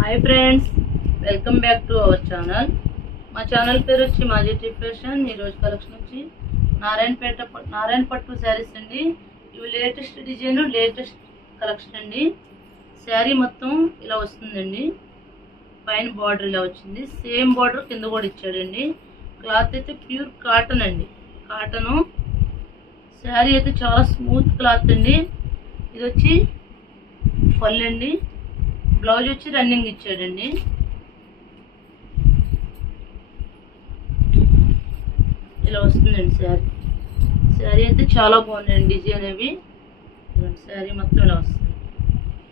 Hi friends, welcome back to our channel. మా channel పేరు వచ్చి మాజెటీ ఫ్యాషన్. ఈరోజు కలెక్షన్ వచ్చి నారాయణ పట్టు శారీస్ అండి. ఇవి లేటెస్ట్ డిజైన్, లేటెస్ట్ కలెక్షన్ అండి. శారీ మొత్తం ఇలా వస్తుందండి. పైన బార్డర్ ఇలా వచ్చింది, సేమ్ బార్డర్ కింద కూడా ఇచ్చాడండి. క్లాత్ అయితే ప్యూర్ కాటన్ అండి. కాటను శారీ అయితే చాలా స్మూత్ క్లాత్ అండి. ఇది వచ్చి పళ్ళు అండి. బ్లౌజ్ వచ్చి రన్నింగ్ ఇచ్చాడండి. ఇలా వస్తుందండి శారీ. శారీ అయితే చాలా బాగుందండి. డిజైన్ అవి శారీ మొత్తం ఇలా వస్తుంది.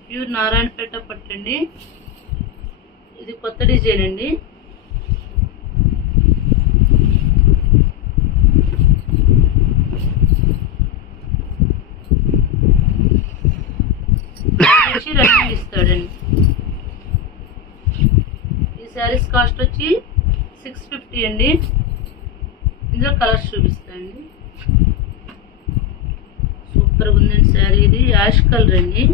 ప్యూర్ నారాయణపేట పట్టండి. ఇది కొత్త డిజైన్ అండి. రన్నింగ్ ఇస్తాడండి. ఈ శారీస్ కాస్ట్ వచ్చి 650 అండి. ఇందులో కలర్స్ చూపిస్తాయండి. సూపర్గా ఉందండి శారీ. ఇది యాష్ కలర్ అండి.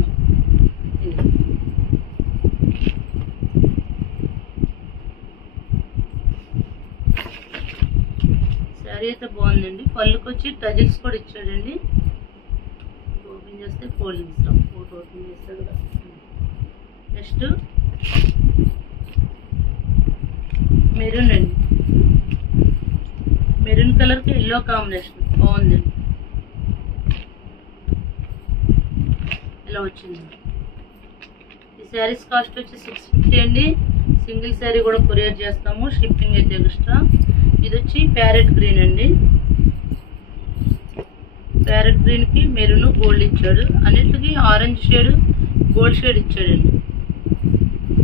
శారీ అయితే బాగుందండి. పళ్ళుకి వచ్చి టజిల్స్ కూడా ఇచ్చాడండి. ఓపెన్ చేస్తే ఫోల్డింగ్స్ ఫోటో ఓపెన్ చేస్తాడు కదా. నెక్స్ట్ మెరూన్ అండి. మెరూన్ కలర్కి ఎల్లో కాంబినేషన్ బాగుందండి. ఇలా వచ్చింది. ఈ శారీస్ కాస్ట్ వచ్చి 650 అండి. సింగిల్ శారీ కూడా కొరియర్ చేస్తాము, షిప్పింగ్ అయితే ఎక్స్ట్రా. ఇది వచ్చి ప్యారెట్ గ్రీన్ అండి. ప్యారెట్ గ్రీన్కి మెరూన్ గోల్డ్ ఇచ్చాడు. అన్నిటికీ ఆరెంజ్ షేడ్, గోల్డ్ షేడ్ ఇచ్చాడండి.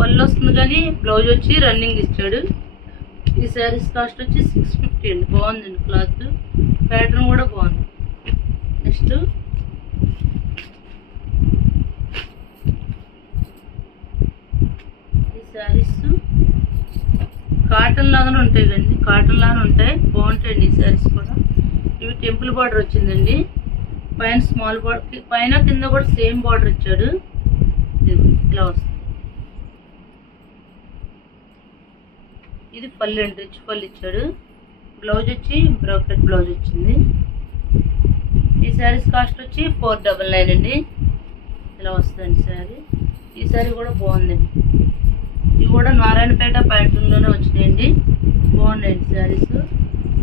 పళ్ళు వస్తుంది కానీ బ్లౌజ్ వచ్చి రన్నింగ్ ఇచ్చాడు. ఈ శారీస్ కాస్ట్ వచ్చి 650 అండి. బాగుందండి క్లాత్, ప్యాటర్న్ కూడా బాగుంది. నెక్స్ట్ ఈ శారీస్ కాటన్ లాగానే ఉంటాయి కదండి. కాటన్ లాగానే ఉంటాయి, బాగుంటాయండి ఈ శారీస్ కూడా. ఇవి టెంపుల్ బార్డర్ వచ్చిందండి. పైన స్మాల్ బార్డర్, పైన కింద కూడా సేమ్ బార్డర్ ఇచ్చాడు. ఇలా వస్తుంది. ఇది పళ్ళు అండి, రిచ్ పళ్ళు ఇచ్చాడు. బ్లౌజ్ వచ్చి బ్రోకెట్ బ్లౌజ్ వచ్చింది. ఈ శారీస్ కాస్ట్ వచ్చి 499 అండి. ఇలా వస్తుందండి శారీ. ఈ శారీ కూడా బాగుందండి. ఇవి కూడా నారాయణపేట ప్యాటర్న్లోనే వచ్చినాయండి. బాగున్నాయండి శారీస్.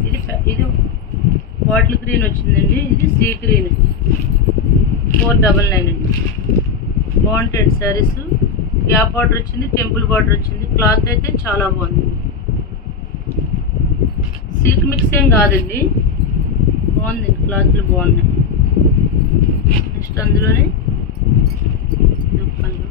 ఇది బాటిల్ గ్రీన్ వచ్చిందండి. ఇది సీ గ్రీన్ 499 అండి. బాగుంటాయండి శారీస్. గ్యాప్ బార్డర్ వచ్చింది, టెంపుల్ బార్డర్ వచ్చింది. క్లాత్ అయితే చాలా బాగుంది. సిల్క్ మిక్స్ ఏం కాదండి, బాగుంది. క్లాత్లు బాగున్నాయి. నెక్స్ట్ అందులోనే పళ్ళు.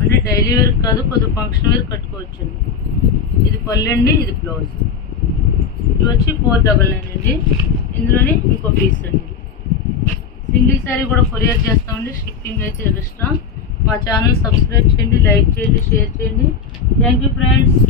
అంటే డైలీ వేర్ కాదు, కొద్దిగా ఫంక్షన్ వేర్ కట్టుకోవచ్చండి. ఇది పళ్ళు అండి, ఇది బ్లౌజ్. ఇది వచ్చి 499 అండి. ఇందులోనే ఇంకో పీస్ అండి. సింగిల్ శారీ కూడా కొరియర్ చేస్తామండి, షిప్పింగ్ అయితే ఎక్స్ట్రా. మా ఛానల్ సబ్స్క్రైబ్ చేయండి, లైక్ చేయండి, షేర్ చేయండి. Thank you friends.